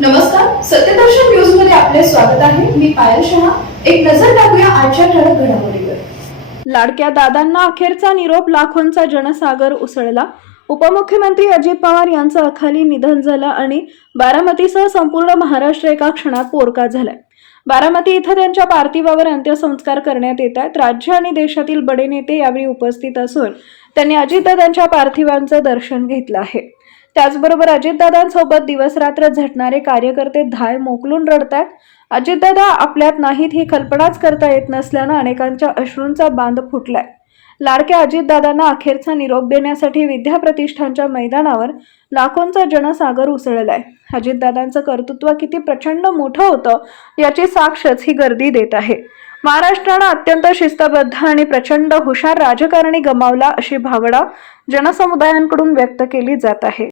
नमस्कार, सत्यदर्शन न्यूज मध्ये आपले स्वागत आहे. मी पायल शहा. एक नजर टाकूया आजच्या ठळक घडामोडीवर. लाडक्या दादांना अखेरचा निरोप, लाखोंचा जनसागर उसळला. उपमुख्यमंत्री अजित पवार यांचं अकाली निधन झालं आणि बारामतीसह संपूर्ण महाराष्ट्र एका क्षणात पोरका झालाय. बारामती इथं त्यांच्या पार्थिवावर अंत्यसंस्कार करण्यात येत आहेत. राज्य आणि देशातील बडे नेते यावेळी उपस्थित असून त्यांनी अजितदादांच्या पार्थिवांचं दर्शन घेतलं आहे. त्याचबरोबर अजितदादांसोबत दिवसरात्र झटणारे कार्यकर्ते धाय मोकलून रडतात. अजितदादा आपल्यात नाहीत ही कल्पनाच करता येत नसल्यानं अनेकांच्या अश्रूंचा बांध फुटलाय. लाडक्या अजितदादांना अखेरचा निरोप देण्यासाठी विद्या प्रतिष्ठानच्या मैदानावर लाखोंचा जनसागर उसळलाय. अजितदादांचं कर्तृत्व किती प्रचंड मोठं होतं याची साक्षच ही गर्दी देत आहे. महाराष्ट्रानं अत्यंत शिस्तबद्ध आणि प्रचंड हुशार राजकारणी गमावला अशी भावना जनसमुदायांकडून व्यक्त केली जात आहे.